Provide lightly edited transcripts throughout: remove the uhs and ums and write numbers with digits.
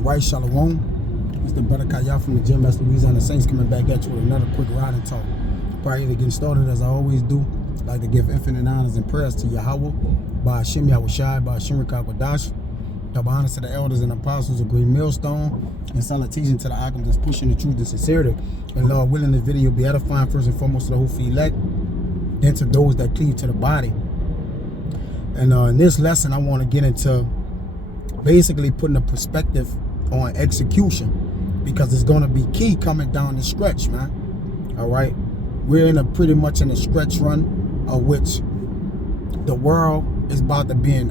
All right, Shalom. It's the brother Kaya from the Gym Master Louisiana Saints coming back at you with another quick riding talk. Prior to getting started, as I always do, I'd like to give infinite honors and prayers to Yahweh, by Hashem Yahushai, by Hashem Rikakwadash. Double honors to the elders and apostles of Great Millstone, and salutation to the Akim that's pushing the truth and sincerity. And Lord willing, this video will be edifying first and foremost to the whole elect, then to those that cleave to the body. And in this lesson, I want to get into basically putting a perspective on execution, because it's going to be key coming down the stretch, man. All right, we're in pretty much in a stretch run of which the world is about to be in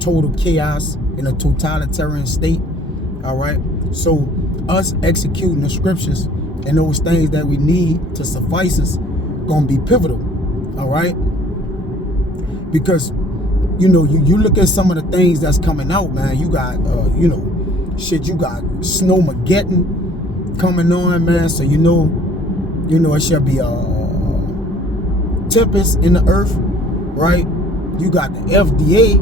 total chaos, in a totalitarian state. All right, so us executing the scriptures and those things that we need to suffice us gonna be pivotal. All right, because you know, you look at some of the things that's coming out, man. You got you know, shit, you got Snowmageddon coming on, man. So you know it shall be a tempest in the earth, right? You got the FDA,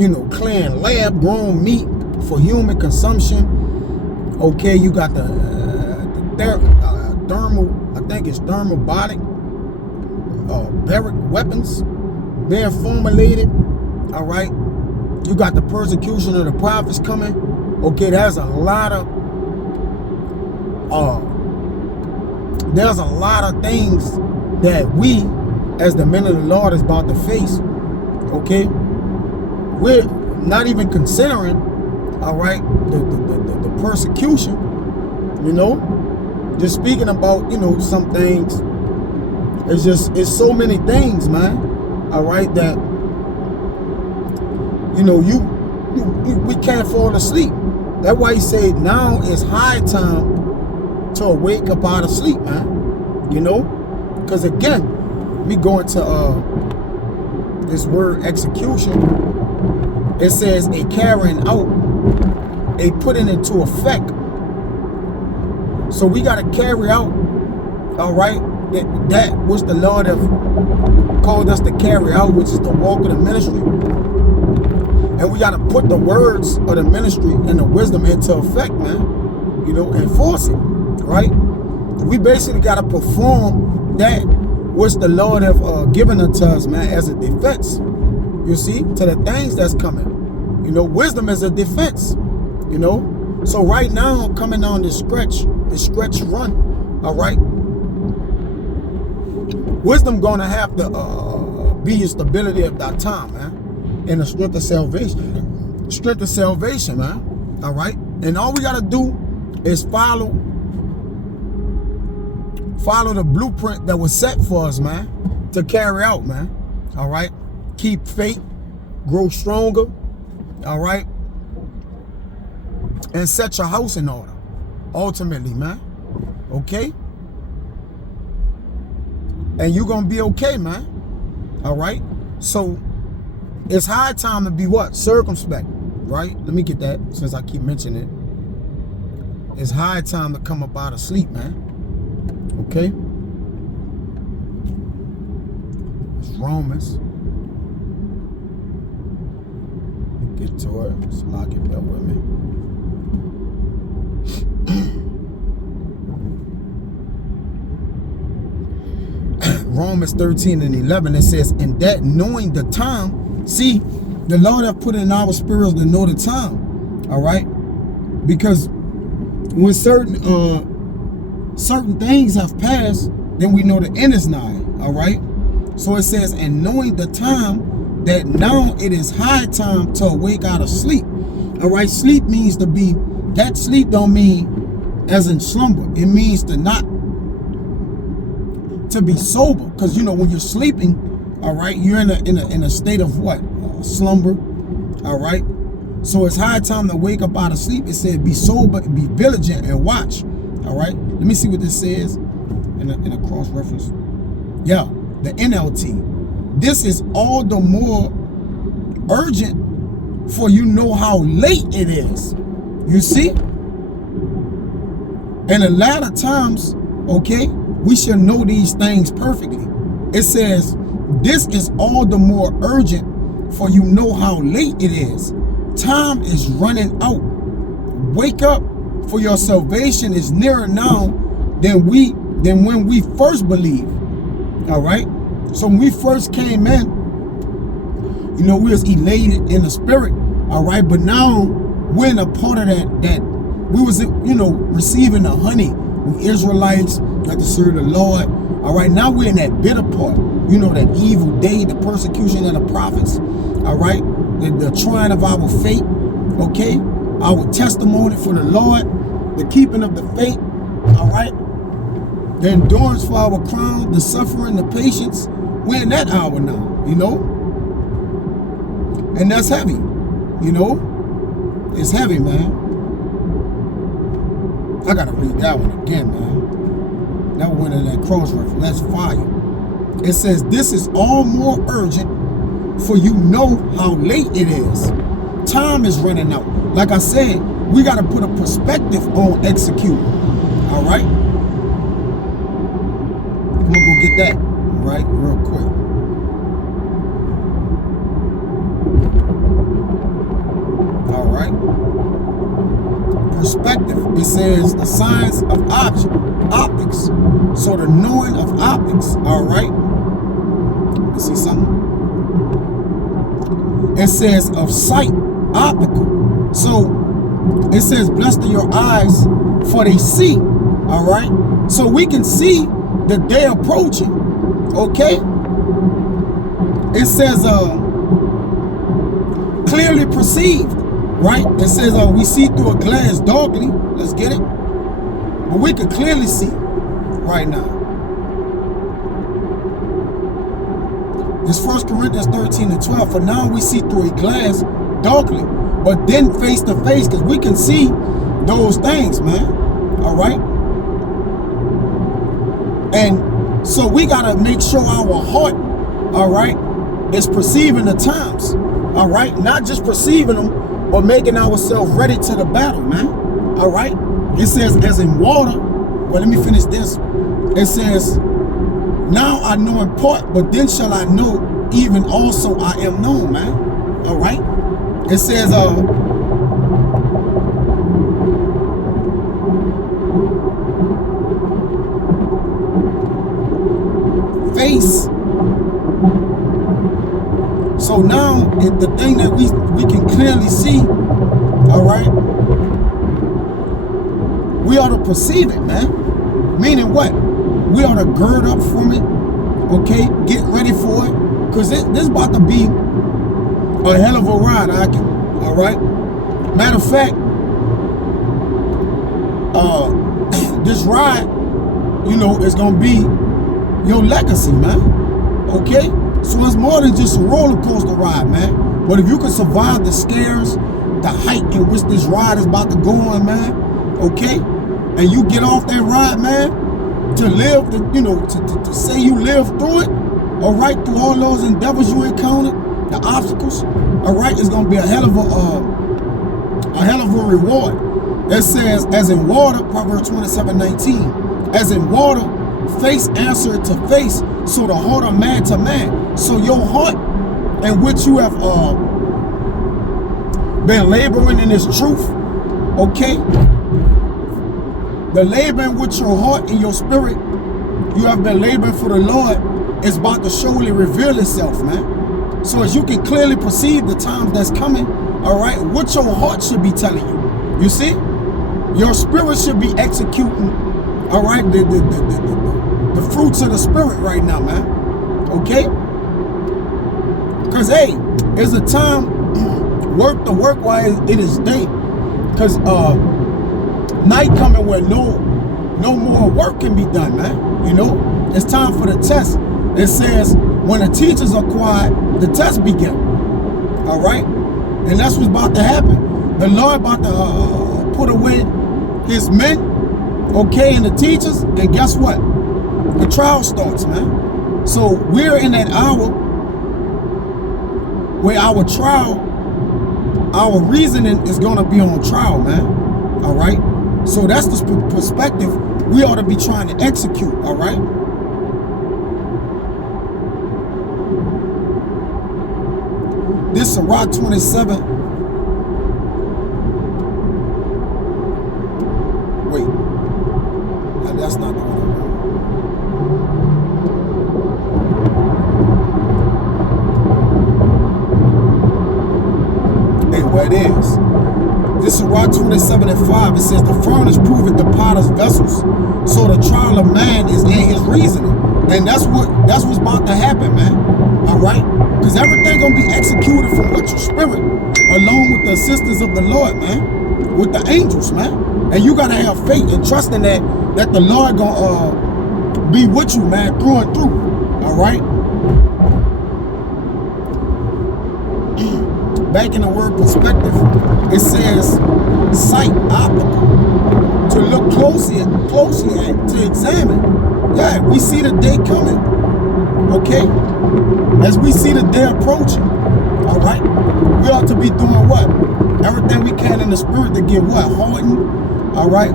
you know, clearing lab grown meat for human consumption. Okay, you got the thermal, I think it's thermobaric weapons being formulated. All right, you got the persecution of the prophets coming. Okay, there's a lot of things that we as the men of the Lord is about to face. Okay, we're not even considering, all right, the persecution, you know, just speaking about, you know, some things. It's so many things, man, all right, that, you know, we can't fall asleep. That's why he said now is high time to wake up out of sleep, man. You know, because again, we go into this word execution. It says a carrying out, a putting into effect. So we got to carry out, all right, that which the Lord have called us to carry out, which is the walk of the ministry. And we got to put the words of the ministry and the wisdom into effect, man. You know, enforce it, right? We basically got to perform that which the Lord have given unto us, man, as a defense. You see, to the things that's coming. You know, wisdom is a defense. You know, so right now, coming on this stretch run, all right, wisdom gonna have to be your stability of that time, man. And the strength of salvation. Strength of salvation, man. All right? And all we got to do is follow the blueprint that was set for us, man, to carry out, man. All right? Keep faith, grow stronger, all right? And set your house in order, ultimately, man. Okay? And you're going to be okay, man. All right? So it's high time to be what? Circumspect, right? Let me get that since I keep mentioning it. It's high time to come up out of sleep, man. Okay? It's Romans. Let me get to it. Just lock it up with me. Romans 13 and 11, it says, and that knowing the time. See, the Lord have put in our spirits to know the time, all right? Because when certain things have passed, then we know the end is nigh, all right? So it says, and knowing the time, that now it is high time to awake out of sleep, all right? Sleep means to be, that sleep don't mean as in slumber. It means to be sober, because, you know, when you're sleeping, all right, you're in a state of what? Slumber, all right? So it's high time to wake up out of sleep. It said be sober, be vigilant, and watch, all right? Let me see what this says in a cross-reference. Yeah, the NLT. This is all the more urgent, for you know how late it is. You see? In the latter times, okay, we shall know these things perfectly. It says, this is all the more urgent, for you know how late it is. Time is running out. Wake up, for your salvation is nearer now than when we first believed. All right. So when we first came in, you know, we was elated in the spirit. All right. But now we're in a part of that we was, you know, receiving the honey. We Israelites got to serve the Lord. All right. Now we're in that bitter part. You know, that evil day, the persecution of the prophets. All right. The trying of our faith. Okay. Our testimony for the Lord. The keeping of the faith. All right. The endurance for our crown. The suffering, the patience. We're in that hour now, you know. And that's heavy, you know. It's heavy, man. I gotta read that one again, man. That one in that cross reference. That's fire. It says, this is all more urgent, for you know how late it is. Time is running out. Like I said, we got to put a perspective on executing. All right? I'm going to go get that, right, real quick. All right? Perspective. It says the science of optics. So the knowing of optics. All right? You see something? It says of sight, optical. So it says, blessed are your eyes, for they see. All right. So we can see the day approaching. Okay. It says, clearly perceived. Right. It says, we see through a glass darkly. Let's get it. But we can clearly see right now. It's 1 Corinthians 13:12. For now we see through a glass darkly, but then face to face, because we can see those things, man. All right. And so we got to make sure our heart, all right, is perceiving the times. All right. Not just perceiving them, but making ourselves ready to the battle, man. All right. It says, as in water. Well, let me finish this. It says, now I know in part, but then shall I know, even also I am known, man. All right. It says, face. So now the thing that we can clearly see, all right, we ought to perceive it, man. Meaning what? We ought to gird up from it, okay? Get ready for it, because this about to be a hell of a ride, all right? Matter of fact, this ride, you know, is going to be your legacy, man, okay? So it's more than just a roller coaster ride, man. But if you can survive the scares, the height in which this ride is about to go on, man, okay? And you get off that ride, man, to live, you know, to say you live through it, all right, through all those endeavors you encountered, the obstacles, all right, it's gonna be a hell of a reward. It says, as in water, Proverbs 27:19, as in water, face answer to face, so the heart of man to man. So your heart, in which you have been laboring in this truth, okay? The labor in which your heart and your spirit, you have been laboring for the Lord, is about to surely reveal itself, man. So as you can clearly perceive the times that's coming, all right, what your heart should be telling you. You see? Your spirit should be executing, all right, the fruits of the spirit right now, man. Okay? Because, hey, it's a time, work to work while it is day. Because night coming where no more work can be done, man. You know? It's time for the test. It says, when the teachers are quiet, the test begin. All right? And that's what's about to happen. The Lord about to put away his men, okay, and the teachers, and guess what? The trial starts, man. So we're in that hour where our trial, our reasoning is going to be on trial, man. All right? So that's the perspective we ought to be trying to execute, all right? This Sirach 27, where it is. This is Rock 27:5. It says, the furnace proveth the potter's vessels, so the trial of man is in his reasoning. And that's what's about to happen, man. All right? Because everything going to be executed from what your spirit, along with the assistance of the Lord, man. With the angels, man. And you got to have faith and trust in that the Lord going to be with you, man, through and through. All right? Back in the word perspective, it says sight, optical, to look closely at, to examine. Yeah, we see the day coming, okay? As we see the day approaching, all right? We ought to be doing what? Everything we can in the spirit to get what? Hardened, all right?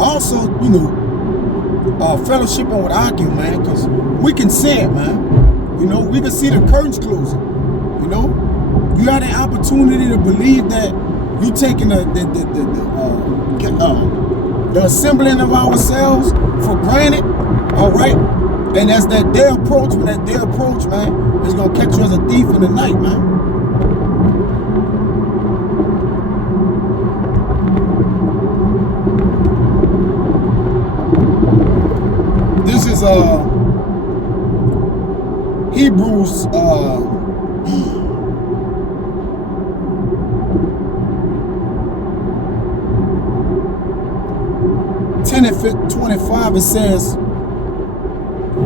Also, you know, fellowshipping with Akim, man, because we can see it, man. You know, we can see the curtains closing, you know? You had an opportunity to believe that you taking the assembling of ourselves for granted, all right? And as that day approach, when that day approach, man, it's gonna catch you as a thief in the night, man. This is Hebrews 10:25, it says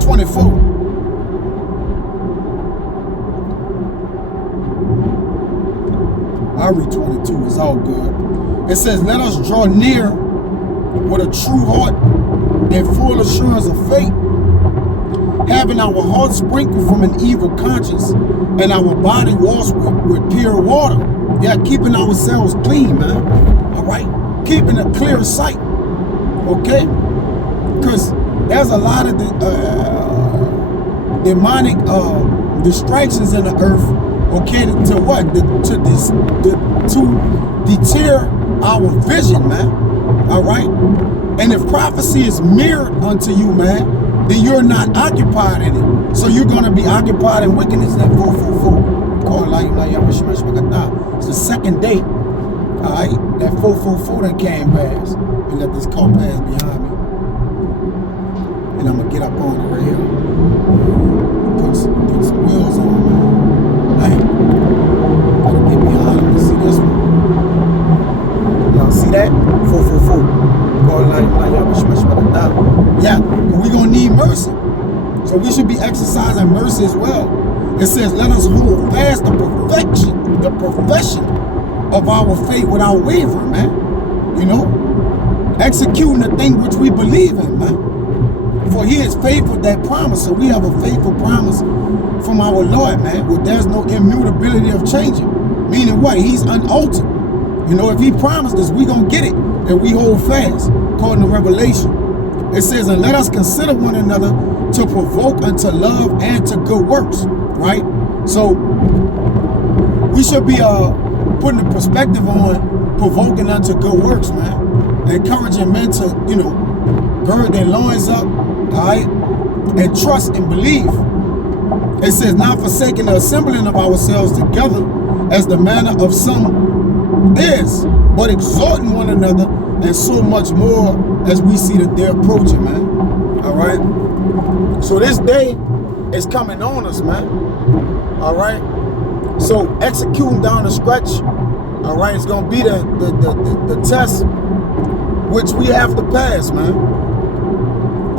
24. I'll read 22, it's all good. It says, let us draw near with a true heart and full assurance of faith, having our hearts sprinkled from an evil conscience and our body washed with pure water. Yeah, keeping ourselves clean, man. All right? Keeping a clear sight. Okay? Because there's a lot of demonic distractions in the earth, okay, to what? To deter our vision, man. All right? And if prophecy is mirrored unto you, man, then you're not occupied in it. So you're going to be occupied in wickedness. That 444. It's the second day. All right? That 444 that came past. And let this car pass behind me. And I'm going to get up on the rail. Put some wheels on, man. Hey, gotta get behind him to see this one. Y'all see that? 444. Yeah, but we're going to need mercy. So we should be exercising mercy as well. It says, let us hold fast the profession of our faith without wavering, man. You know? Executing the thing which we believe in, man. For he is faithful that promise. So we have a faithful promise from our Lord, man. Where there's no immutability of changing. Meaning what? He's unaltered. You know, if he promised us, we're going to get it. And we hold fast, according to Revelation. It says, and let us consider one another to provoke unto love and to good works, right? So we should be putting a perspective on provoking unto good works, man. Encouraging men to, you know, gird their loins up, all right, and trust and believe. It says, not forsaking the assembling of ourselves together as the manner of some is, but exhorting one another, and so much more as we see the day approaching, man. All right? So this day is coming on us, man. All right? So executing down the stretch, all right, it's going to be the test which we have to pass, man.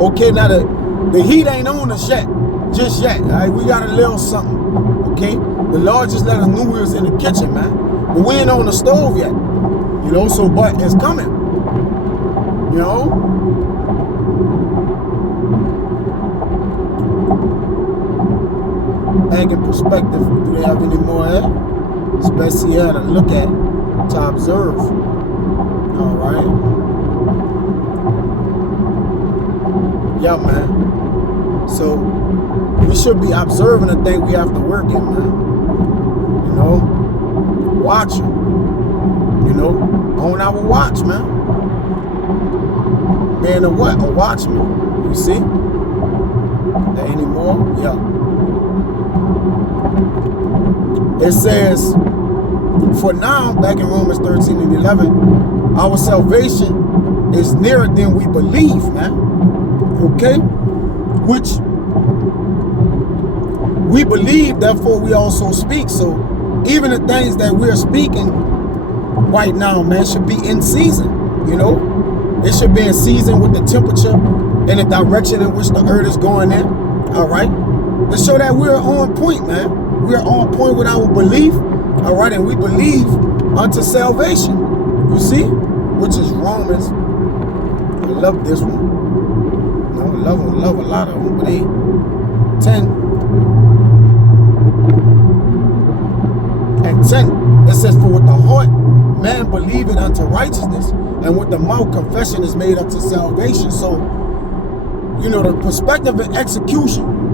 Okay, now the heat ain't on us yet, just yet. All right? We got a little something, okay? The Lord just let us know we was in the kitchen, man. But we ain't on the stove yet, you know, so, but it's coming. You know? Back in perspective, do they have any more here? Especially here to look at, to observe. Alright? Yeah, man. So, we should be observing the thing we have to work in, man. You know? Watching. You know? On our watch, man. Being a what? A watchman. You see? There any more? Yeah. It says, For now, back in Romans 13 and 11, our salvation is nearer than we believe, man. Okay? Which we believe, therefore we also speak. So even the things that we're speaking right now, man, should be in season, you know? It should be in season with the temperature and the direction in which the earth is going in, all right? To show that we're on point, man. We're on point with our belief, all right? And we believe unto salvation, you see? Which is Romans. I love this one. You know, I love a lot of them, but 10 and 10, it says, for with the heart man believeth unto righteousness, and with the mouth confession is made unto salvation. So, you know, the perspective and execution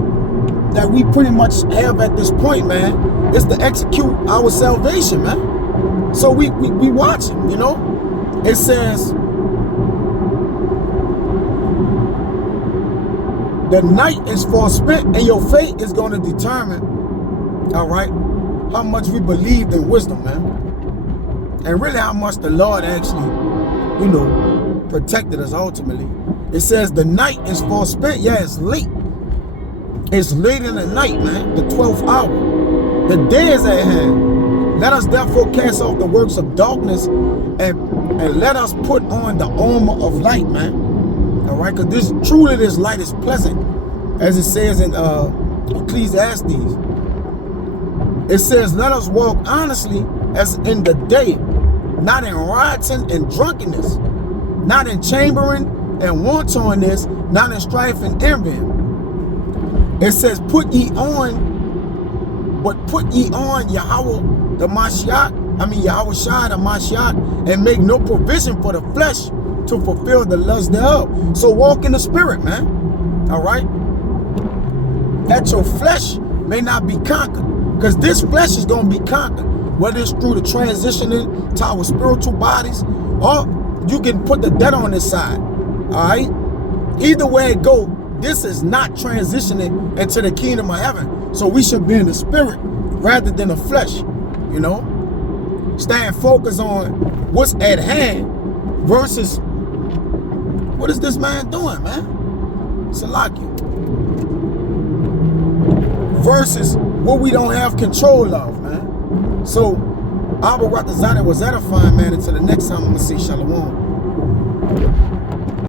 that we pretty much have at this point, man, is to execute our salvation, man. So we watch him, you know. It says, the night is far spent, and your fate is going to determine, all right, how much we believed in wisdom, man. And really how much the Lord actually, you know, protected us ultimately. It says the night is far spent. Yeah, it's late. It's late in the night, man, the 12th hour. The day is at hand. Let us therefore cast off the works of darkness and let us put on the armor of light, man. All right, because this light is pleasant, as it says in Ecclesiastes. It says, let us walk honestly as in the day, not in rioting and drunkenness, not in chambering and wantonness, not in strife and envying. It says, put ye on Yahweh the Mashiach, Yahweh Shai the Mashiach, and make no provision for the flesh to fulfill the lust thereof. So walk in the spirit, man. All right? That your flesh may not be conquered. Because this flesh is going to be conquered. Whether it's through the transitioning to our spiritual bodies, or you can put the dead on this side. All right? Either way it go, this is not transitioning into the kingdom of heaven. So we should be in the spirit rather than the flesh. You know? Staying focused on what's at hand versus what is this man doing, man? Salaki. Versus what we don't have control of, man. So, Abba Ratazada was edifying, man. Until the next time, I'm going to say shalom.